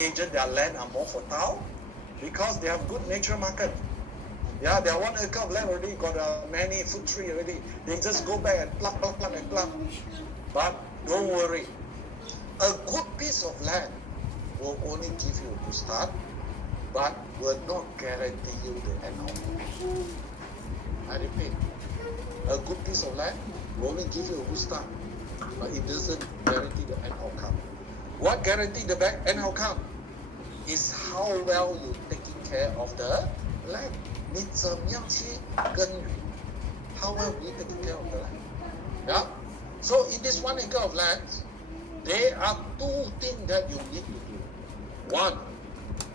agent, their land are more fertile because they have good nature market. Yeah, their 1 acre of land already got many fruit tree already. They just go back and pluck and pluck. But don't worry, a good piece of land will only give you a good start, but will not guarantee you the end outcome. I repeat, a good piece of land will only give you a good start, but it doesn't guarantee the end outcome. What guarantees the end outcome is how well you taking care of the land. 你怎么样去耕耘? How well you taking care of the land? Yeah. So in this 1 acre of land, there are 2 things that you need to do. One,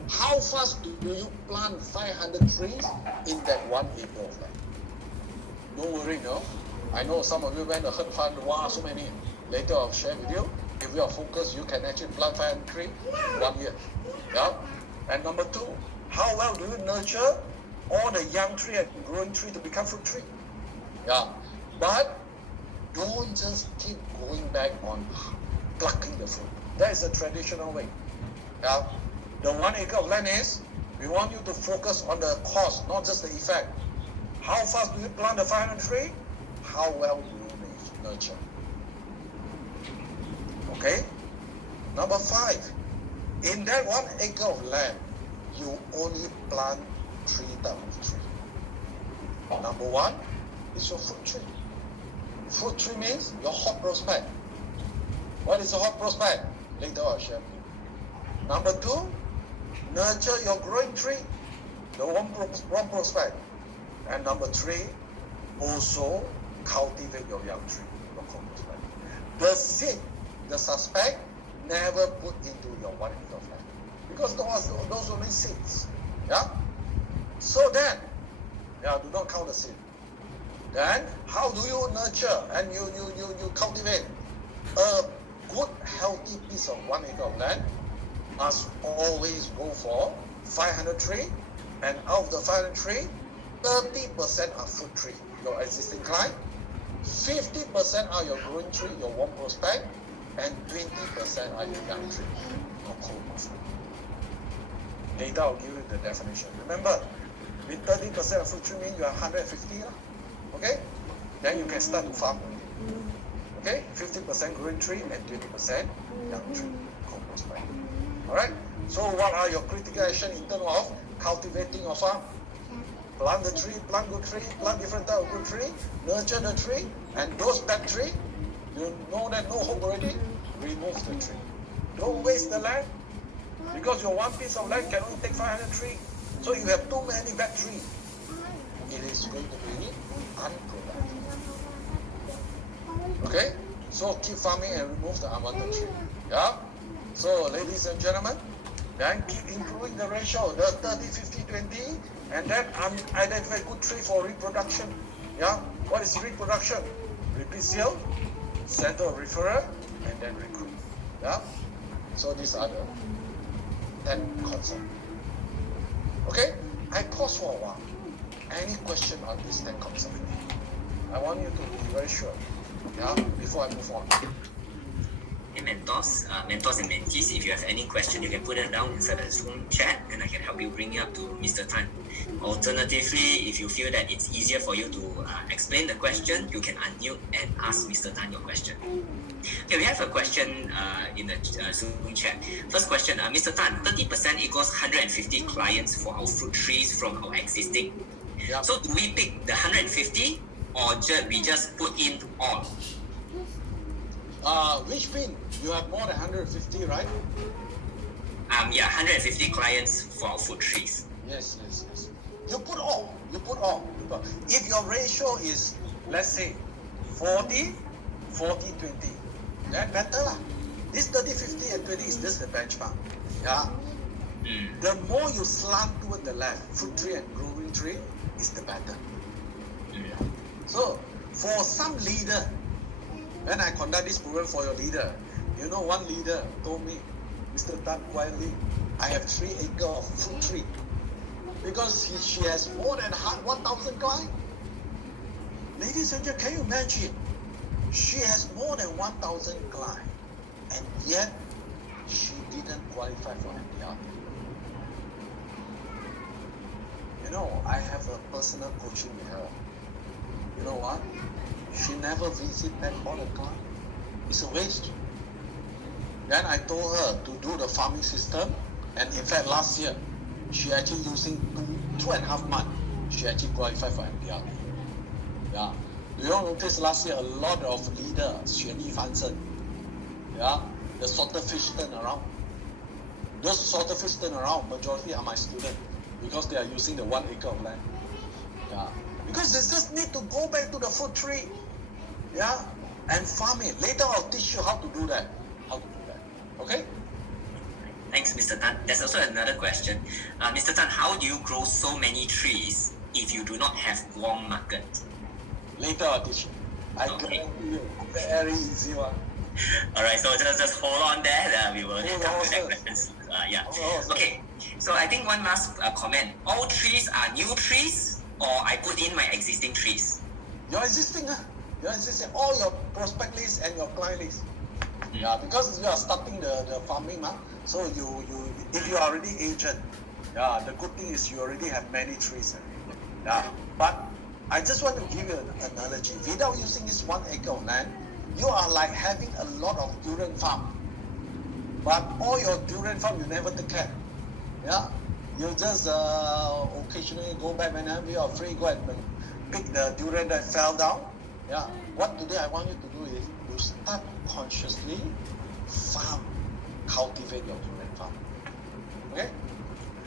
how fast do you plant 500 trees in that 1 acre of land? Don't worry, no. I know some of you went ahead and found, wow, so many. Later I'll share with you. If you are focused, you can actually plant 500 trees 1 year. Yeah. And number 2, how well do you nurture all the young tree and growing tree to become fruit tree? Yeah. But don't just keep going back on plucking the fruit. That is a traditional way. Yeah. The 1 acre of land is, we want you to focus on the cause, not just the effect. How fast do you plant the 500 tree? How well do you nurture? Okay? Number 5, in that 1 acre of land, you only plant 3 types of tree. Number 1 is your fruit tree. Fruit tree means your hot prospect. What is a hot prospect? Later I'll share with you. Number 2, nurture your growing tree, the warm prospect. And number 3, also cultivate your young tree, your cold prospect. The seed, the suspect, never put into your 1 acre of land, because those only seeds. Yeah. So then, do not count the seed. Then, how do you nurture and you cultivate a good, healthy piece of 1 acre of land? Must always go for 500 tree, and out of the 500 tree, 30% are fruit tree, your existing client. 50% are your growing tree, your warm prospect, and 20% are your young tree, your cold prospect. Later I'll give you the definition. Remember, with 30% of fruit tree means you are 150, okay? Then you can start to farm. Okay? 50% growing tree and 20% young tree, cold prospect. Alright? So what are your critical action in terms of cultivating your farm? Plant the tree, plant good tree, plant different type of good tree, nurture the tree, and those bad tree, you know that no hope already, remove the tree. Don't waste the land, because your 1 piece of land can only take 500 trees. So if you have too many bad trees, it is going to be unproductive. Okay? So keep farming and remove the unwanted tree. Yeah? So ladies and gentlemen, then keep improving the ratio, the 30, 50, 20, and then identify good tree for reproduction. Yeah? What is reproduction? Repeat sale, center of referral, and then recruit. Yeah? So these are the 10 concepts. Okay? I pause for a while. Any question on these 10 concepts? I want you to be very sure. Yeah? Before I move on. Hey mentors and mentees, if you have any question, you can put it down inside the Zoom chat and I can help you bring it up to Mr. Tan. Alternatively, if you feel that it's easier for you to explain the question, you can unmute and ask Mr. Tan your question. Okay, we have a question in the Zoom chat. First question, Mr. Tan, 30% equals 150 clients for our fruit trees from our existing. Yeah. So do we pick the 150 or we just put in all? Which bin? You have more than 150, right? 150 clients for our fruit trees. Yes. You put all. If your ratio is, let's say, 40, 20, then better lah. This 30, 50, and 20 is just the benchmark. Yeah. The more you slant toward the left, fruit tree and growing tree, is the better. Yeah. So, for some leader, when I conduct this program for your leader, you know, one leader told me, Mr. Tan quietly, I have 3 acres of fruit tree. Because she has more than 1,000 clients. Ladies and gentlemen, can you imagine? She has more than 1,000 clients. And yet, she didn't qualify for MDR. You know, I have a personal coaching with her. You know what? She never visit back all the time. It's a waste. Then I told her to do the farming system, and in fact last year, she actually using 2.5 months, she actually qualified for MDR. Yeah. Do you notice last year a lot of leaders, Xuan Yi Fan Zhen, yeah, the salted fish turn around. Those salted fish turn around, majority are my students because they are using the 1 acre of land. Yeah. Because they just need to go back to the fruit tree, yeah, and farm it. Later I'll teach you how to do that. Okay? Thanks, Mr. Tan. There's also another question. Mr. Tan, how do you grow so many trees if you do not have warm market? Later I'll teach you. I Okay. guarantee you, very easy one. All right, so just hold on there. We will Hold come on, to that question. Yeah. Hold on. Okay. So I think one last comment. All trees are new trees, or I put in my existing trees. Your existing, all your prospect list and your client list. Yeah, because you are starting the farming, so you if you are already agent, yeah, the good thing is you already have many trees. Yeah, but I just want to give you an analogy. Without using this 1 acre of land, you are like having a lot of durian farm. But all your durian farm you never take care. Yeah, you just occasionally go back whenever you are free, go and pick the durian that fell down. Yeah, what today I want you to do is you start consciously farm, cultivate your durian farm. Okay?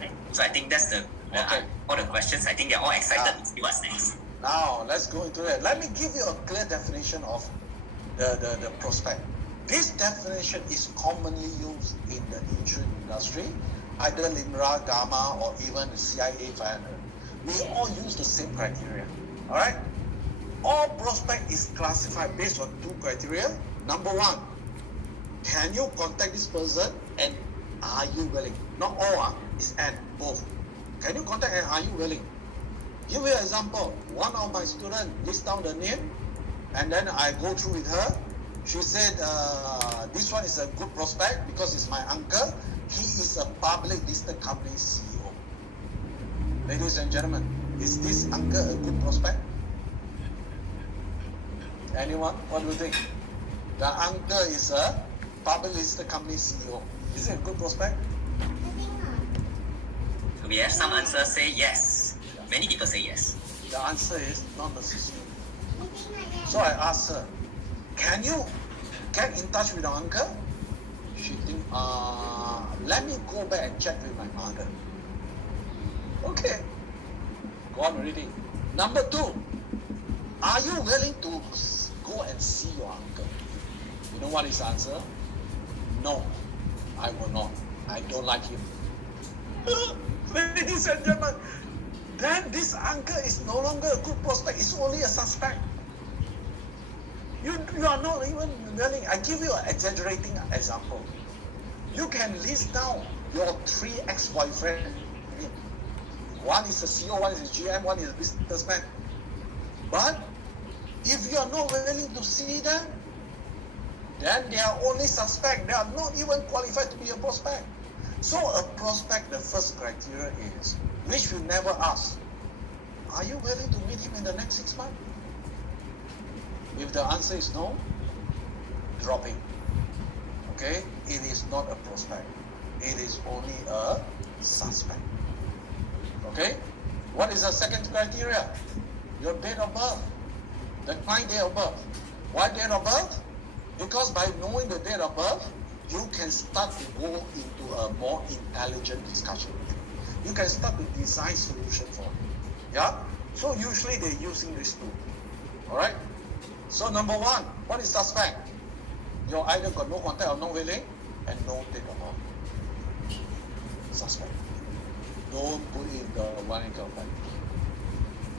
Right. So I think that's Okay. all the questions. I think they're all excited to see what's next. Now let's go into it. Let me give you a clear definition of the prospect. This definition is commonly used in the insurance industry, either LINRA, Gamma, or even the CIA 500. We all use the same criteria. All right? All prospect is classified based on 2 criteria. Number 1, can you contact this person and are you willing? Not all, it's and both. Can you contact and are you willing? Give you an example. One of my students lists down the name, and then I go through with her. She said, this one is a good prospect because it's my uncle. He is a public listed company CEO. Ladies and gentlemen, is this uncle a good prospect? Anyone? What do you think? The uncle is a public listed company CEO. Is it a good prospect? So we have some answers say yes. Many people say yes. The answer is not necessary. So I asked her, can you get in touch with your uncle? She think, let me go back and check with my mother. Okay. Go on already. Number 2, are you willing to go and see your uncle? You know what is the answer? No, I will not. I don't like him. Ladies and gentlemen, then this uncle is no longer a good prospect. It's only a suspect. You are not even willing. I give you an exaggerating example. You can list down your 3 ex-boyfriends. One is a CEO, one is a GM, one is a businessman. But if you are not willing to see them, then they are only suspect. They are not even qualified to be a prospect. So a prospect, the first criteria is, which we never ask, are you willing to meet him in the next 6 months? If the answer is no, drop him. Okay? It is not a prospect. It is only a suspect. Okay? What is the second criteria? Your date of birth. The client date of birth. Why date of birth? Because by knowing the date of birth, you can start to go into a more intelligent discussion with him. You can start to design solution for him. Yeah? So usually they're using these 2. Alright? So number 1, what is suspect? You either got no contact or no willing and no date of birth. Suspect. Don't put in the 1 acre of land.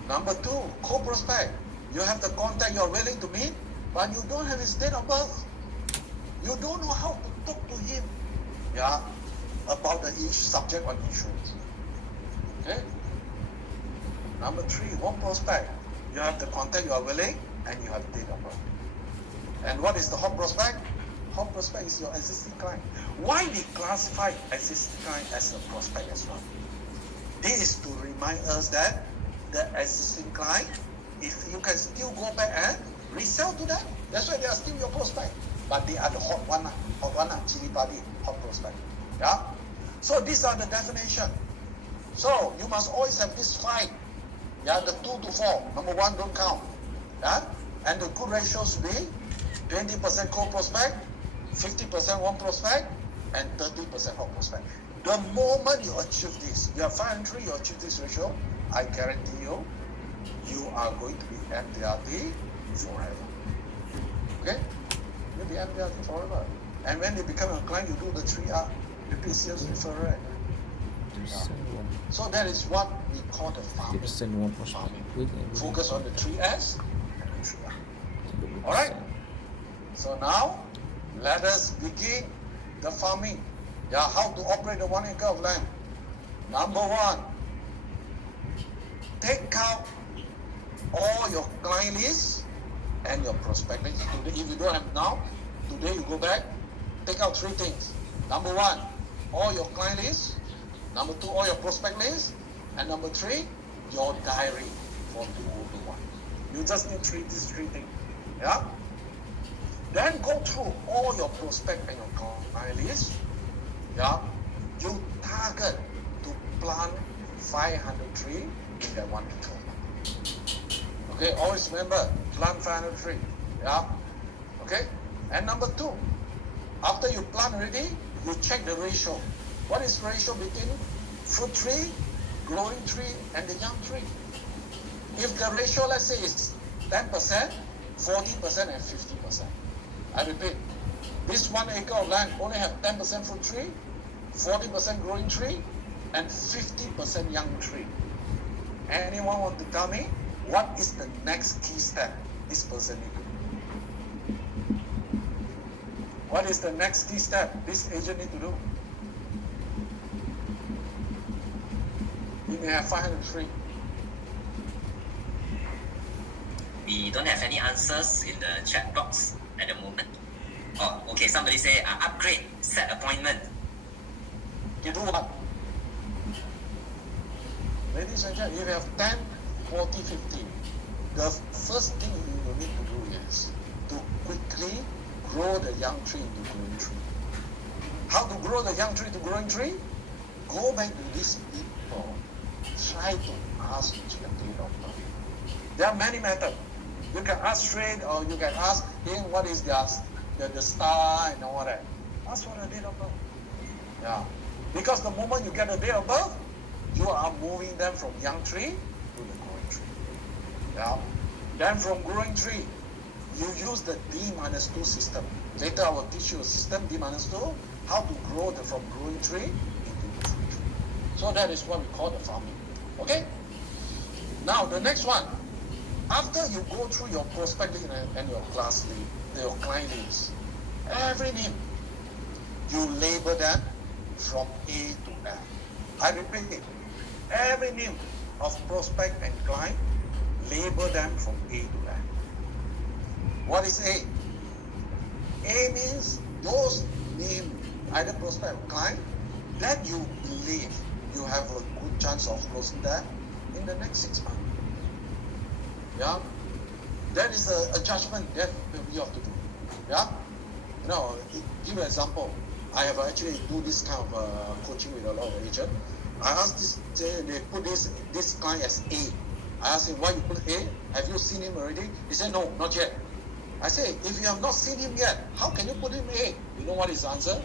Number 2, co-prospect. You have the contact you're willing to meet, but you don't have his date of birth. You don't know how to talk to him, yeah, about the subject on insurance. Okay. Number 3, one prospect. You have the contact you are willing, and you have date of birth. And what is the hot prospect? hot prospect is your existing client. Why we classify existing client as a prospect as well? This is to remind us that the existing client, if you can still go back and resell to them, that's why they are still your prospect. But they are the hot one, chili padi, hot prospect. Yeah. So these are the definition. So you must always have this 5. Yeah, the 2 to 4. Number 1, don't count. Yeah, and the good ratio should be 20% co-prospect, 50% one prospect, and 30% hot prospect. The moment you achieve this, you have 503, you achieve this ratio, I guarantee you, you are going to be MDRT forever. Okay? You'll be MDRT forever. And when you become a client, you do the 3R, repeat sales referral. So that is what we call the farming. Focus on the 3S and the 3R. Alright? So now, let us begin the farming. Yeah, how to operate the 1 acre of land. Number 1, take out all your client list and your prospect list. Today, if you don't have now, today you go back, take out 3 things. Number 1, all your client list. Number 2, all your prospect list. And number 3, your diary for 2021. You just need these 3 things. Yeah? Then go through all your prospect and your client list. Yeah? You target to plant 500 trees in that 1 acre. Okay, always remember, plant 500 trees. Yeah? Okay? And number 2, after you plant already, you check the ratio. What is the ratio between fruit tree, growing tree, and the young tree? If the ratio, let's say, is 10%, 40%, and 50%. I repeat, this 1 acre of land only have 10% fruit tree, 40% growing tree, and 50% young tree. Anyone want to tell me what is the next key step this person need to do? What is the next key step this agent need to do? He may have 500 trees. We don't have any answers in the chat box at the moment. Oh, okay, somebody say upgrade, set appointment. You do what? Ladies and gentlemen, if you have 10, 40, 50, the first thing you need to do is to quickly grow the young tree into growing tree. How to grow the young tree to growing tree? Go back to these people. Try to ask their date of birth. There are many methods. You can ask straight, or you can ask him what is the star and all that. Ask for the date of birth. Yeah. Because the moment you get the date of birth, you are moving them from young tree to the growing tree. Yeah. Then from growing tree, you use the D-2 system. Later I will teach you a system, D-2, how to grow from growing tree into the fruit tree. So that is what we call the farming. Okay? Now the next one. After you go through your prospect list and your class list, your client list, every name, you label them from A to F. I repeat, every name of prospect and client, label them from A to F. What is A? A means those names, either prospect or client, that you believe you have a good chance of closing them in the next 6 months. Yeah, that is a judgment that we have to do. Yeah, now give an example. I have actually do this kind of coaching with a lot of agents. I asked this, they put this client as A. I asked him, why you put A? Have you seen him already? He said, no, not yet. I said, if you have not seen him yet, how can you put him A? You know what his answer?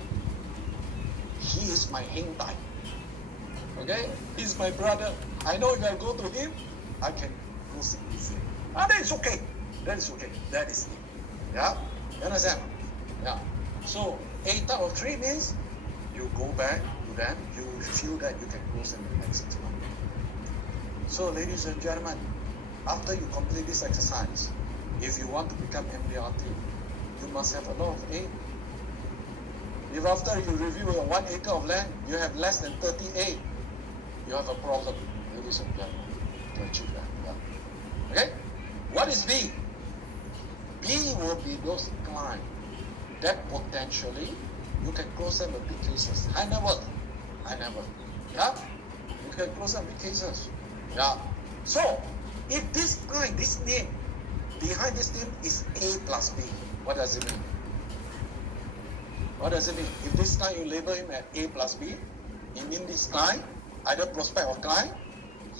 He is my heng dai. Okay, he's my brother. I know if I go to him, I can go see him. That is okay. That is okay. That is it. Yeah? You understand? Yeah. So A type of tree means you go back to them, you feel that you can close in the next 6 months. So ladies and gentlemen, after you complete this exercise, if you want to become MDRT, you must have a lot of A. If after you review your 1 acre of land, you have less than 30 A, you have a problem, ladies and gentlemen, to achieve that. Yeah. Okay? What is B? B will be those clients that potentially you can close them with big cases. High net worth. Yeah? You can close them big cases. Yeah. So, if this client, this name, behind this name is A plus B, what does it mean? What does it mean? If this client, you label him as A plus B, it means this client, either prospect or client,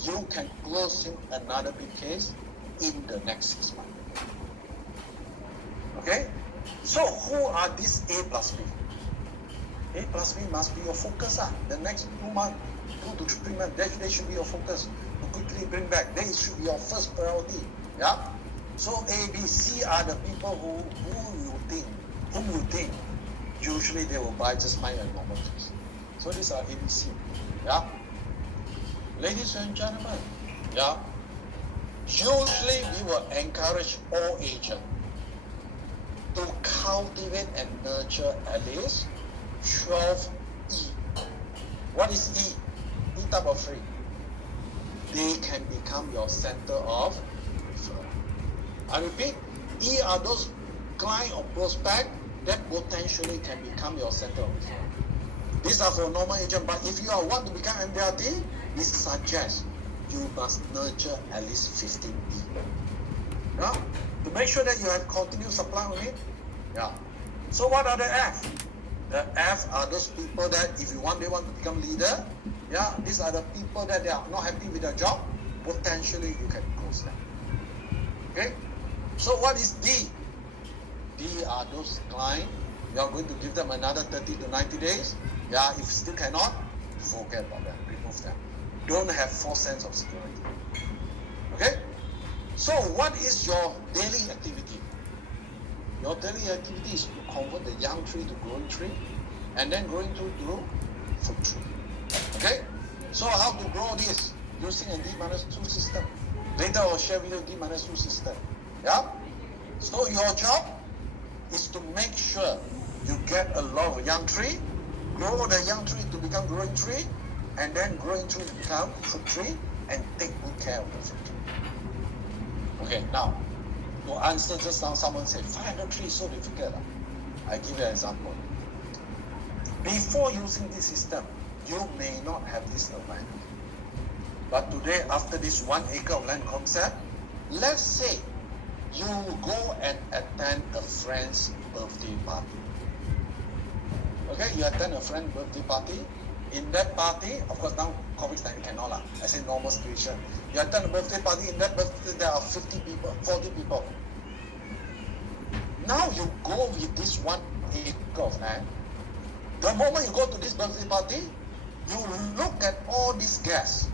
you can close him another big case in the next 6 months. Okay? So who are these A plus B? A plus B must be your focus. The next 2 months, 2 to 3 months, they should be your focus to quickly bring back. They should be your first priority. Yeah? So A, B, C are the people whom you think usually they will buy just minor and normal case. So these are A, B, C. Yeah? Ladies and gentlemen, yeah? Usually we will encourage all agents to cultivate and nurture at least 12 E. What is E? E type of three. They can become your center of referral. I repeat, E are those client or prospect that potentially can become your center of referral. These are for normal agent, but if you want to become MDRT, we suggest you must nurture at least 15 E. Yeah? To make sure that you have continued supply on it. Yeah. So what are the F? The F are those people that if they want to become leader, yeah, these are the people that they are not happy with their job, potentially you can close them. Okay? So what is D? D are those clients, you are going to give them another 30 to 90 days. Yeah, if still cannot, forget about them, remove them. Don't have false sense of security. Okay? So what is your daily activity? Your daily activity is to convert the young tree to growing tree, and then growing tree to fruit tree. Okay? So how to grow this? Using a D-2 system. Later I'll share with you D-2 system. Yeah? So your job is to make sure you get a lot of young tree, grow the young tree to become growing tree, and then growing tree to become fruit tree, and take good care of the fruit tree. Okay, now, to answer just now, someone said, 500 trees is so difficult. I give you an example. Before using this system, you may not have this awareness. But today, after this 1 acre of land concept, let's say you go and attend a friend's birthday party. Okay, you attend a friend's birthday party. In that party, of course now COVID-19 cannot I say normal situation. You attend a birthday party, in that birthday there are 50 people, 40 people. Now you go with this 1 acre of land. The moment you go to this birthday party, you look at all these guests.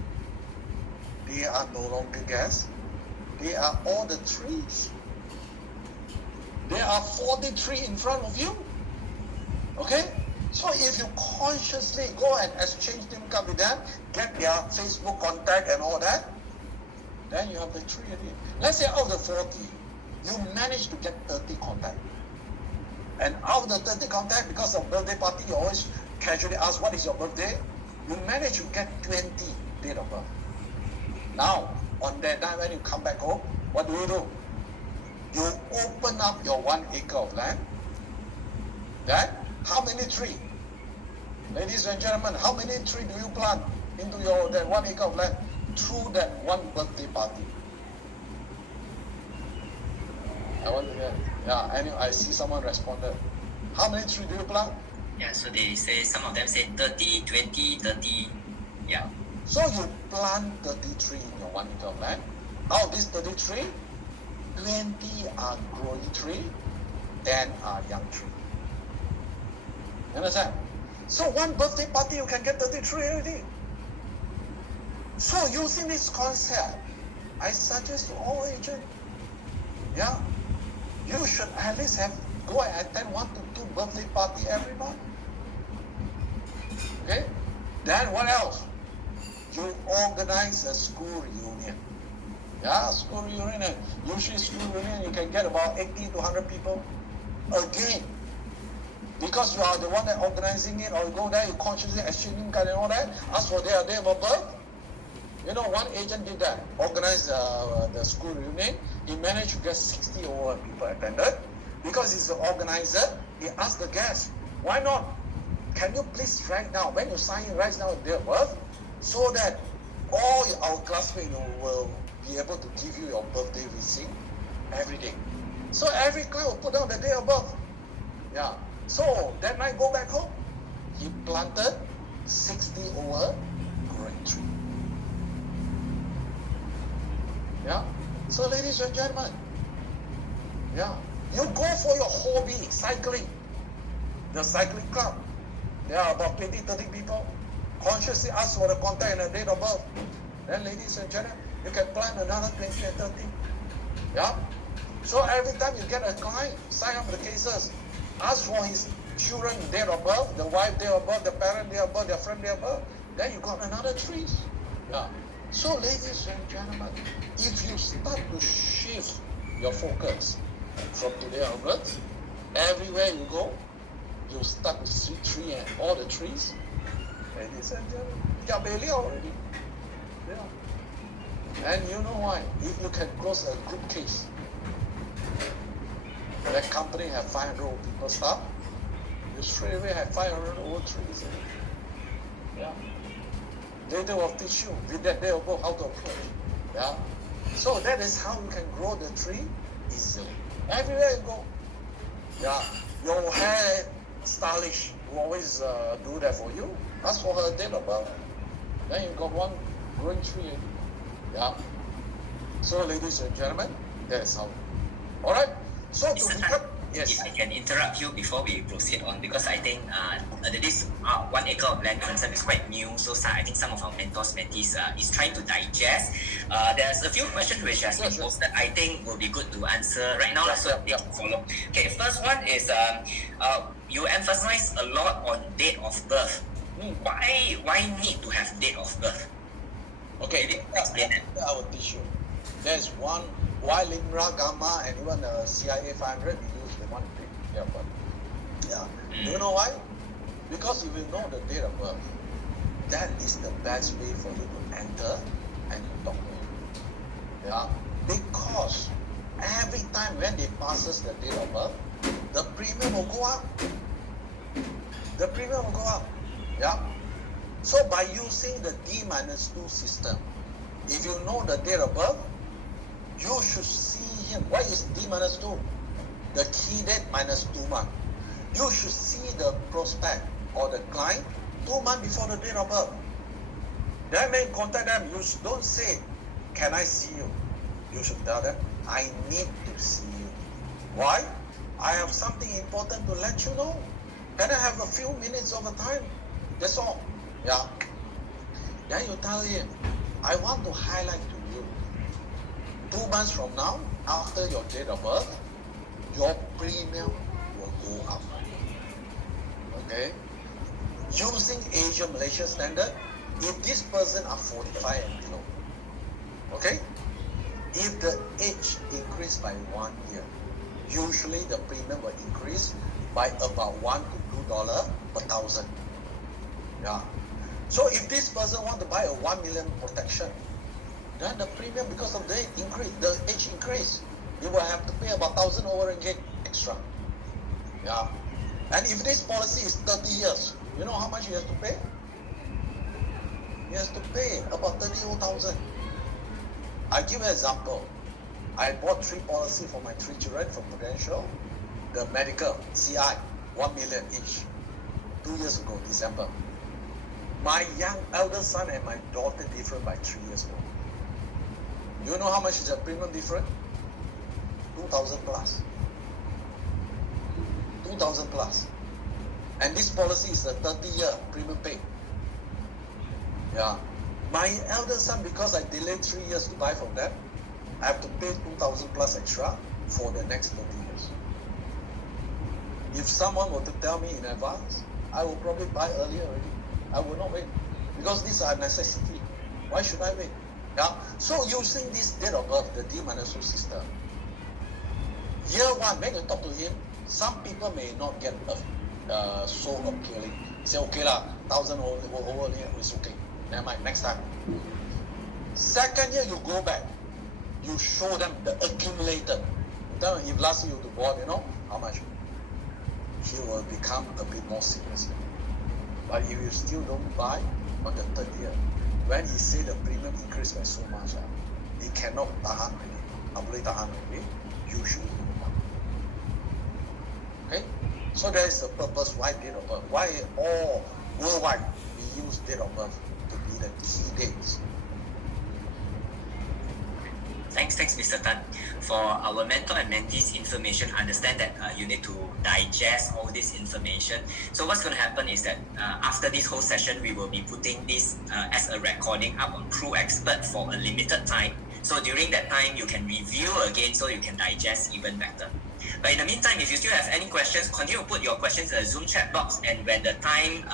They are no longer guests. They are all the trees. There are 40 trees in front of you. Okay? So if you consciously go and exchange SIM card with them, get their Facebook contact and all that, then you have the tree again. Let's say out of the 40, you manage to get 30 contact. And out of the 30 contact, because of birthday party, you always casually ask, what is your birthday? You manage to get 20 date of birth. Now, on that night when you come back home, what do? You open up your 1 acre of land. Then, how many trees? Ladies and gentlemen, how many trees do you plant into that 1 acre of land through that one birthday party? I want to hear. Yeah, anyway, I see someone responded. How many trees do you plant? Yeah, so they say, some of them say 30, 20, 30. Yeah. So you plant 30 trees in your 1 acre of land. Out of these 30 trees, 20 are growing tree, 10 are young tree. You understand? So one birthday party, you can get 30 trees already. So using this concept, I suggest to all agents, yeah, you should at least go and attend 1 to 2 birthday party every month. Okay? Then what else? You organize a school reunion. Yeah, school reunion. Usually school reunion, you can get about 80 to 100 people. Again, because you are the one that organizing it, or you go there, you consciously exchanging card and all that, ask for their day of birth. You know, one agent did that, organized the school reunion. He managed to get 60 over people attended. Because he's the organizer, he asked the guest, why not? Can you please write down, when you sign in, write down their birth, so that all our classmates will be able to give you your birthday receipt every day. So every client will put down the day of birth. Yeah. So that night, go back home. He planted 60 over growing tree. Yeah. So ladies and gentlemen, yeah, you go for your hobby, cycling, the cycling club. There are about 20, 30 people. Consciously ask for the contact and the date of birth. Then ladies and gentlemen, you can plan another 20 and 30. Yeah. So every time you get a client, sign up the cases, ask for his children date of birth, the wife date of birth, the parent date of birth, their friend date of birth, then you got another 3. Yeah. So ladies and gentlemen, if you start to shift your focus from today onwards, everywhere you go, you start to see 3 and all the trees. Ladies and gentlemen, you are barely already. Yeah. And you know why? If you can close a group case, that company have 500 people staff, you straight away have 500 old trees. Yeah. Later will teach you, with that they will go how to approach. Yeah. So that is how you can grow the tree easily. Everywhere you go. Yeah. Your hair stylish will always do that for you. Ask for her date of birth. Then you got one growing tree. Yeah. So ladies and gentlemen, that is how. Alright. So to recap, yes. If I can interrupt you before we proceed on, because I think this 1 acre of land concept is quite new, so I think some of our mentors, mentees is trying to digest. There's a few questions which has been posted, I think will be good to answer right now, so they can follow. Okay, first one is you emphasize a lot on date of birth. Why need to have date of birth? Okay, explain it. I will teach you. There's one, why Limra, Gamma, and even the CIA 500, we use the one date of birth. Yeah. Do you know why? Because if you know the date of birth, that is the best way for you to enter and to talk to him. Yeah. Because every time when they passes the date of birth, the premium will go up. The premium will go up. Yeah. So by using the D-2 system, if you know the date of birth, you should see him. What is D-2? The key date minus 2 months. You should see the prospect or the client 2 months before the date of birth. Then when you contact them, you don't say, can I see you? You should tell them, I need to see you. Why? I have something important to let you know. Can I have a few minutes of a time? That's all. Yeah. Then you tell him, I want to highlight to you, 2 months from now, after your date of birth, your premium will go up. Okay? Using Asia Malaysia standard, if this person are 45 and below, okay? If the age increase by 1 year, usually the premium will increase by about $1 to $2 per thousand. Yeah. So if this person want to buy a 1 million protection, then the premium, because of the increase, the age increase, you will have to pay about 1,000 over ringgit extra. Yeah. And if this policy is 30 years, you know how much he has to pay? He has to pay about 30,000. I give you an example. I bought 3 policy for my 3 children from Prudential. The medical, CI, 1 million each. 2 years ago, December. My young elder son and my daughter different by 3 years old. Do you know how much is the premium different? 2,000 plus. 2,000 plus. And this policy is a 30-year premium pay. Yeah. My elder son, because I delayed 3 years to buy from them, I have to pay 2,000 plus extra for the next 30 years. If someone were to tell me in advance, I will probably buy earlier already. I will not wait, because these are necessity. Why should I wait? Yeah. So using this date of birth, the D-2 system, year 1, when you talk to him, some people may not get so appealing. Say, okay lah, 1,000 over here, it's okay. Never mind, next time. Second year, you go back. You show them the accumulated. Tell them if last year you bought, you know, how much? he will become a bit more serious. But if you still don't buy on the third year, when he say the premium increase by so much, he cannot tahan already, you should move on. Okay? So that is the purpose why date of birth. Why all worldwide we use date of birth to be the key dates. Thanks, Mr. Tan. For our mentor and mentees information, understand that you need to digest all this information. So what's going to happen is that after this whole session, we will be putting this as a recording up on True Expert for a limited time. So during that time, you can review again so you can digest even better. But in the meantime, if you still have any questions, continue to put your questions in the Zoom chat box, and when the time,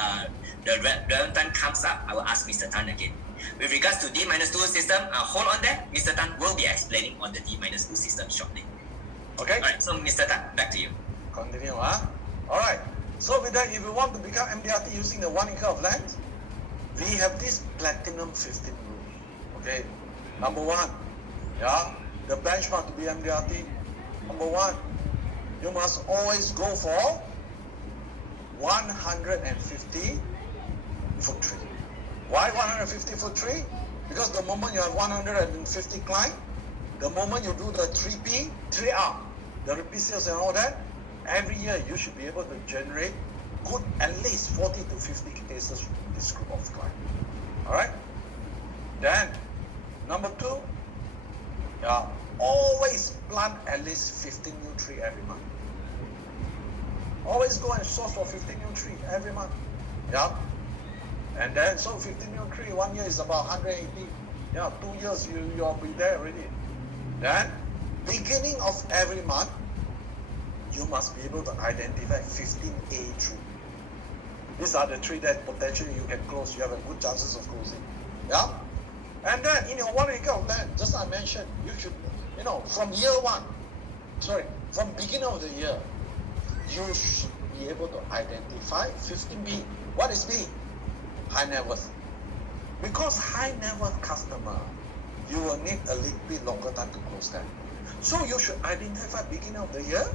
the relevant time comes up, I will ask Mr. Tan again. With regards to D-2 system, hold on there. Mr. Tan will be explaining on the D-2 system shortly. Okay? Alright, so Mr. Tan, back to you. Continue, Alright. So with that, if you want to become MDRT using the 1 acre of land, we have this platinum 15 rule. Okay? Number 1, the benchmark to be MDRT. Number 1, you must always go for 150 foot tree. Why 150 foot tree? Because the moment you have 150 climb, the moment you do the 3P, 3R, the repeat sales and all that, every year you should be able to generate good at least 40 to 50 cases from this group of climb. Alright? Then, number 2, always plant at least 15 new tree every month. Always go and source for 15 new tree every month. And then, so 15 new tree, 1 year is about 180. 2 years you'll be there already. Then, beginning of every month, you must be able to identify 15A tree. These are the tree that potentially you can close. You have a good chances of closing. And then in your 1 acre of land, just as I mentioned, you should, from beginning of the year, you should be able to identify 15B. What is B? High net worth. Because high net worth customer, you will need a little bit longer time to close them. So you should identify beginning of the year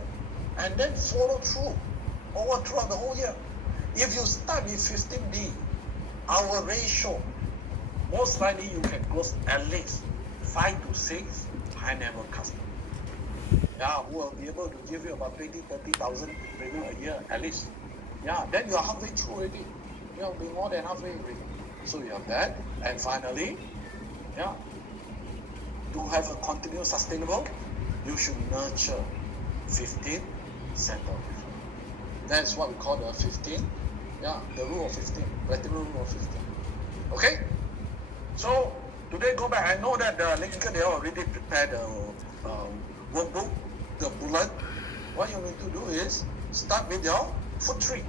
and then follow through over throughout the whole year. If you start with 15B, our ratio, most likely you can close at least 5 to 6 high net worth customers. Who will be able to give you about 20, 30,000 revenue a year at least. Then you are halfway through already. You will be more than halfway already. So you have that. And finally, to have a continuous sustainable, you should nurture 15 center. That's what we call the 15. The rule of 15. Platinum rule of 15. Okay? So today go back. I know that the Lincoln, they already prepared the workbook, the bullet. What you need to do is start with your foot tree.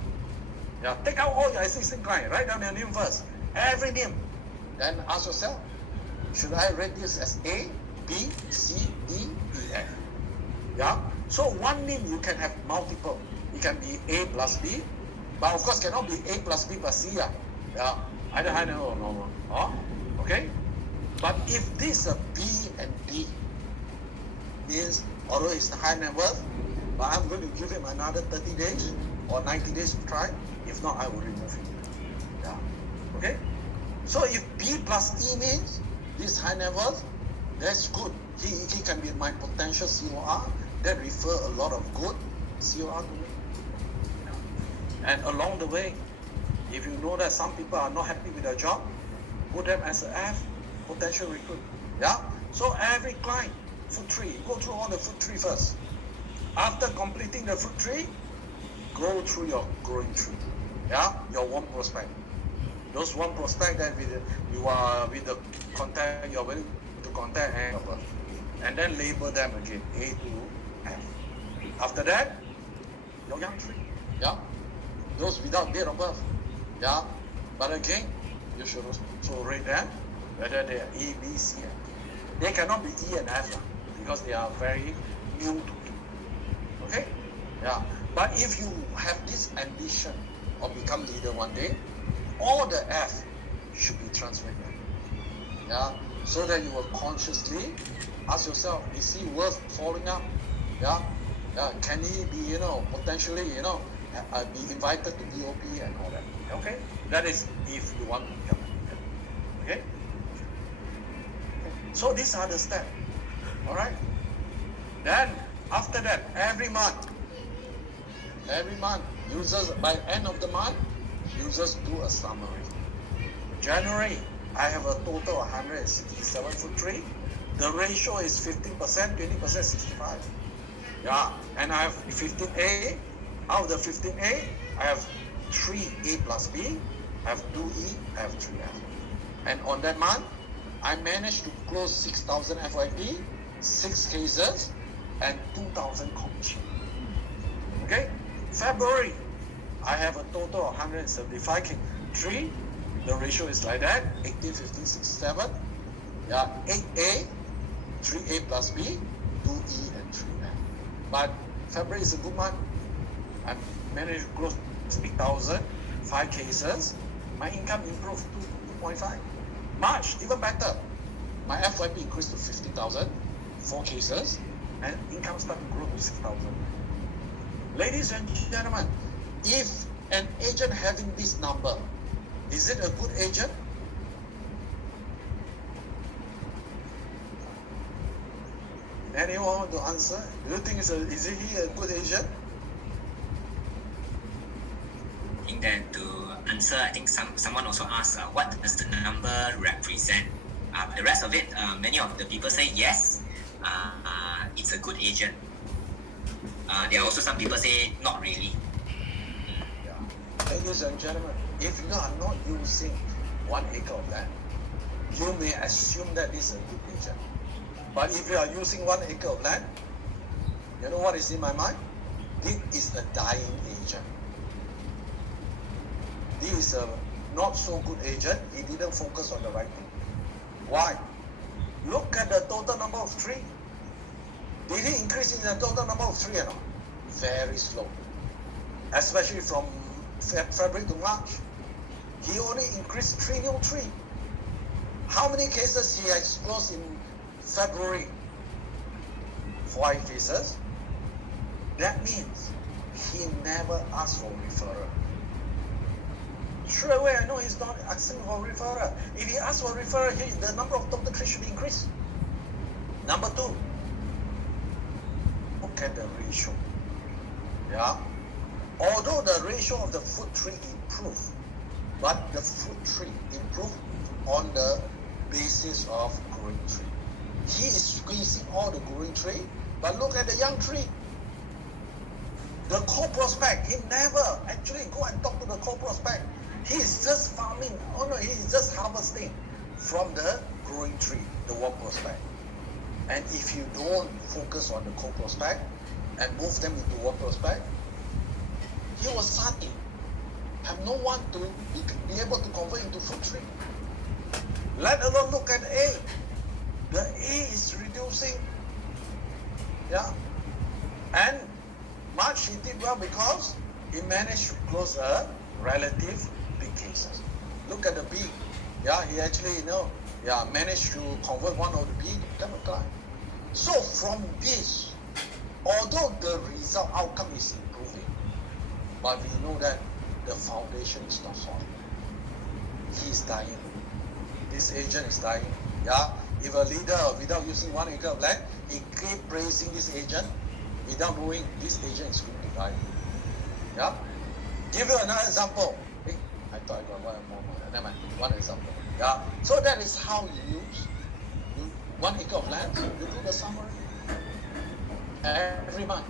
Take out all your existing client. Write down your name first. Every name. Then ask yourself, should I rate this as A, B, C, D, E, F? So one name you can have multiple. It can be A plus B, but of course cannot be A plus B plus C. Either high net worth or normal. Okay? But if this is a B and D, means although it's high net worth, but I'm going to give him another 30 days or 90 days to try. If not, I will remove him. Okay? So if B plus E means this high net worth, that's good. He can be my potential COR. That refer a lot of good COR to me. And along the way, if you know that some people are not happy with their job, put them as an F, potential recruit. So every client, foot tree, go through all the foot tree first. After completing the foot tree, go through your growing tree. Your warm prospect. Those warm prospect that you are with the contact, you're willing to contact and then label them again, A to F. After that, your young tree. Those without date of birth. But again, you should also rate them whether they are A, B, C, and D. They cannot be E and F because they are very new to me. Okay? But if you have this ambition of become leader one day, all the F should be transferred. So that you will consciously ask yourself, is he worth following up? Can he be, potentially, be invited to BOP and all that. Okay, that is if you want to become an agent. Okay, so these are the steps. All right. Then after that, every month, users by end of the month, users do a summary. January, I have a total of 167 foot tree. The ratio is 15%, 20%, 65. Yeah, and I have 15A. Out of the 15A, I have 3A plus B, I have 2E, I have 3F. And on that month, I managed to close 6,000 FYP, 6 cases, and 2,000 commission. Okay, February, I have a total of 175 3. The ratio is like that, 18, 15, 67. Yeah, 8A, 3A plus B, 2E, and 3F. But February is a good month. I managed to close 8,000, 5 cases. My income improved to 2.5. March, even better. My FYP increased to 50,000, 4 cases, and income started to grow to 6,000. Ladies and gentlemen, if an agent having this number, is it a good agent? Anyone want to answer? Do you think is he a good agent? I think that to answer, I think someone also asked, what does the number represent? The rest of it, many of the people say yes, it's a good agent. There are also some people say not really. Yeah. Ladies and gentlemen, if you are not using 1 acre of land, you may assume that this is a good agent. But if you are using 1 acre of land, you know what is in my mind? This is a dying agent. This is a not so good agent. He didn't focus on the right thing. Why? Look at the total number of trees. Did he increase in the total number of trees or not? Very slow. Especially from February to March. He only increased 3 new trees. How many cases he has closed in February? 5 cases. That means he never asked for referral. Straight away, I know he's not asking for referral. If he asks for referral, the number of total trees should be increased. Number 2, look at the ratio. Yeah. Although the ratio of the fruit tree improved, but the fruit tree improved on the basis of growing tree. He is squeezing all the growing tree, but look at the young tree. The co-prospect, he never actually go and talk to the co-prospect. He is just farming, he is just harvesting from the growing tree, the one prospect. And if you don't focus on the co-prospect and move them into one prospect, he will suddenly have no one to be able to convert into fruit tree. Let alone look at A. The A is reducing. Yeah. And March he did well because he managed to close a relative big cases. Look at the B. Yeah, he actually managed to convert one of the B to become a client. So from this, although the result outcome is improving, but we know that the foundation is not solid. He is dying. This agent is dying. Yeah. If a leader, without using 1 acre of land, he keep praising this agent, without knowing this agent is going to die. Yeah. Give you another example. Hey, I thought I got one more. Never mind. One example. Yeah. So that is how you use 1 acre of land. You do the summary every month.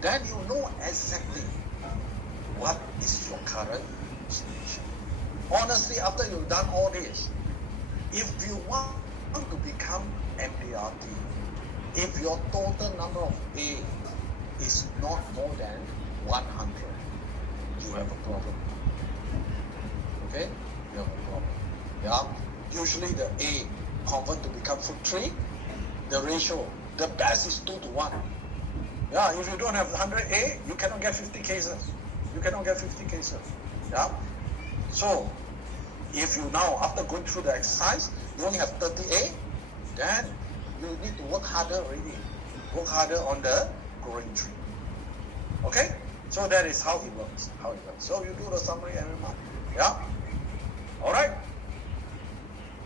Then you know exactly what is your current situation. Honestly, after you've done all this, if you want to become MDRT, if your total number of A is not more than 100, you have a problem. Okay? You have a problem. Yeah? Usually the A convert to become fruit tree, the ratio, the best is 2 to 1. Yeah, if you don't have 100A, you cannot get 50 cases. You cannot get 50 cases. Yeah? So, if you now, after going through the exercise, you only have 30A, then you need to work harder already. Work harder on the growing tree. Okay? So that is how it works. So you do the summary every month. Yeah? Alright?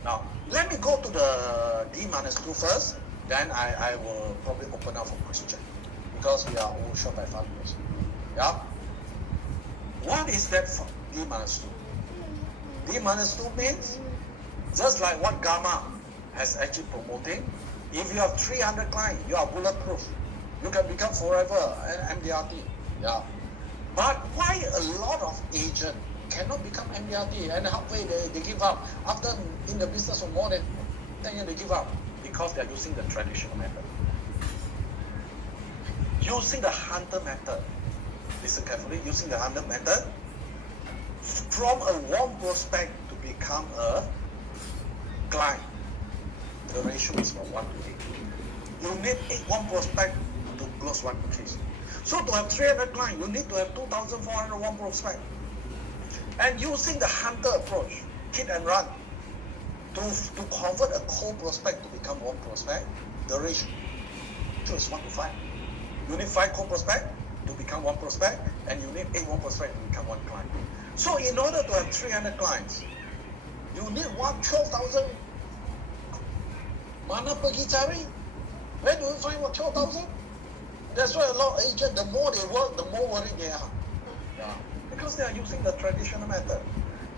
Now, let me go to the D-2 first. Then I will probably open up for question. Because we are all short by 5 minutes. Yeah? What is that for D-2? D-2 means, just like what Gamma has actually promoting, if you have 300 clients, you are bulletproof. You can become forever an MDRT. Yeah. But why a lot of agents cannot become MDRT and halfway they give up? After in the business for more than 10 years, they give up because they are using the traditional method. Using the hunter method. Listen carefully, using the hunter method, from a warm prospect to become a client, the ratio is from 1 to 8. You need 8 warm prospect to close 1 case. So to have 300 clients, you need to have 2,400 warm prospect. And using the hunter approach, hit and run, to convert a cold prospect to become warm prospect, the ratio is 1 to 5. You need 5 cold prospect to become 1 prospect, and you need 8 warm prospect to become 1 client. So in order to have 300 clients, you need 12,000. Mana pergi cari? Where do you find 12,000? That's why a lot of agents, the more they work, the more worried they are. Yeah. Because they are using the traditional method.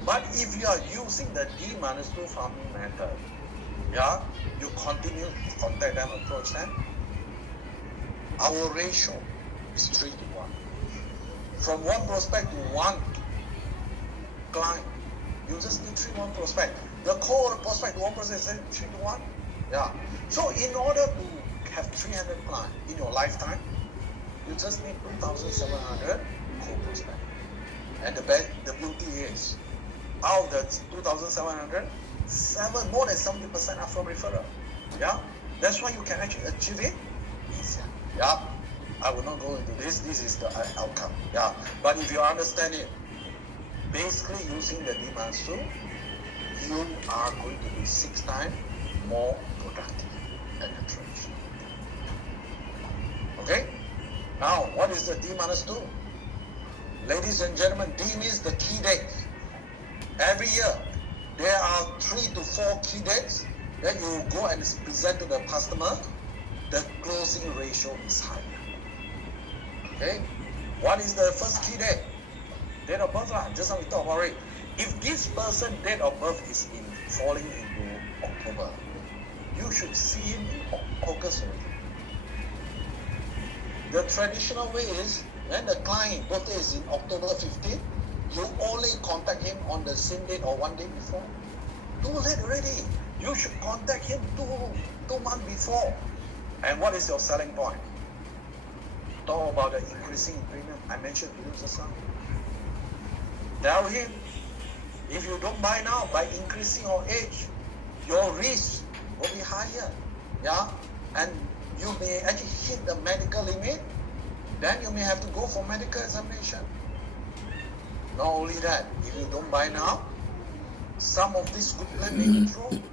But if you are using the D-2 farming method, yeah, you continue to contact them, approach them, our ratio is 3 to 1. From 1 prospect to 1 client, you just need 3 1 prospect. The core prospect to 1 prospect is 3 to 1. Yeah. So in order to have 300 clients in your lifetime, you just need 2,700 core prospect. And the beauty is, out of the 2,700, more than 70% are from referral. Yeah. That's why you can actually achieve it easier. Yeah. I will not go into this. This is the outcome. Yeah. But if you understand it, basically using the D-2, you are going to be 6 times more productive than the traditional. Okay? Now, what is the D-2? Ladies and gentlemen, D means the key dates. Every year, there are 3 to 4 key dates that you go and present to the customer. The closing ratio is higher. Okay? What is the first key date? Date of birth, just now we talked about it. If this person date of birth is falling into October, you should see him in August already. The traditional way is, when the client birthday is in October 15, you only contact him on the same date or 1 day before. Too late already. You should contact him 2 months before. And what is your selling point? Talk about the increasing premium I mentioned to you just now. Tell him, if you don't buy now, by increasing your age, your risk will be higher. Yeah? And you may actually hit the medical limit, then you may have to go for medical examination. Not only that, if you don't buy now, some of these good plan may be thrown.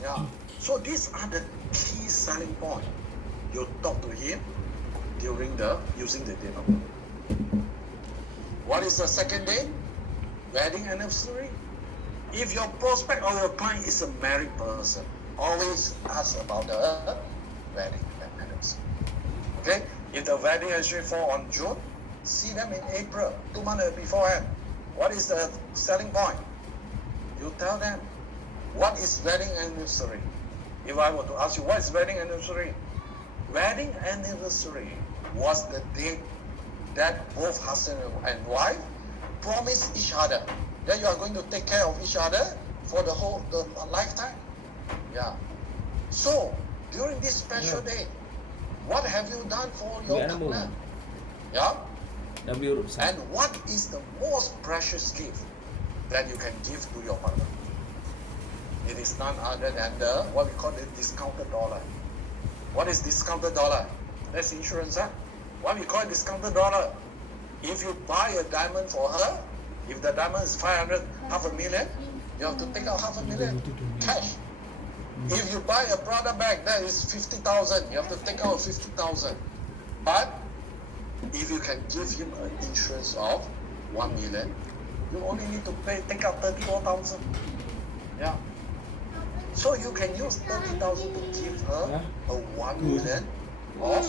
Yeah. So these are the key selling points. You talk to him during using the date of birth. What is the second day? Wedding anniversary. If your prospect or your client is a married person, always ask about the wedding anniversary. Okay? If the wedding anniversary fall on June, see them in April, 2 months beforehand. What is the selling point? You tell them, what is wedding anniversary? If I were to ask you, what is wedding anniversary? Wedding anniversary was the date that both husband and wife promised each other that you are going to take care of each other for the lifetime. Yeah. So, during this special day, what have you done for your partner? Yeah? And what is the most precious gift that you can give to your partner? It is none other than what we call the discounted dollar. What is discounted dollar? That's insurance, huh? What we call discounted dollar. If you buy a diamond for her, if the diamond is 500, $500,000, you have to take out $500,000 cash. If you buy a Prada bag that is 50,000, you have to take out 50,000. But If you can give him an insurance of 1 million, you only need to take out 34,000. Yeah. So you can use 30,000 to give her a 1 million of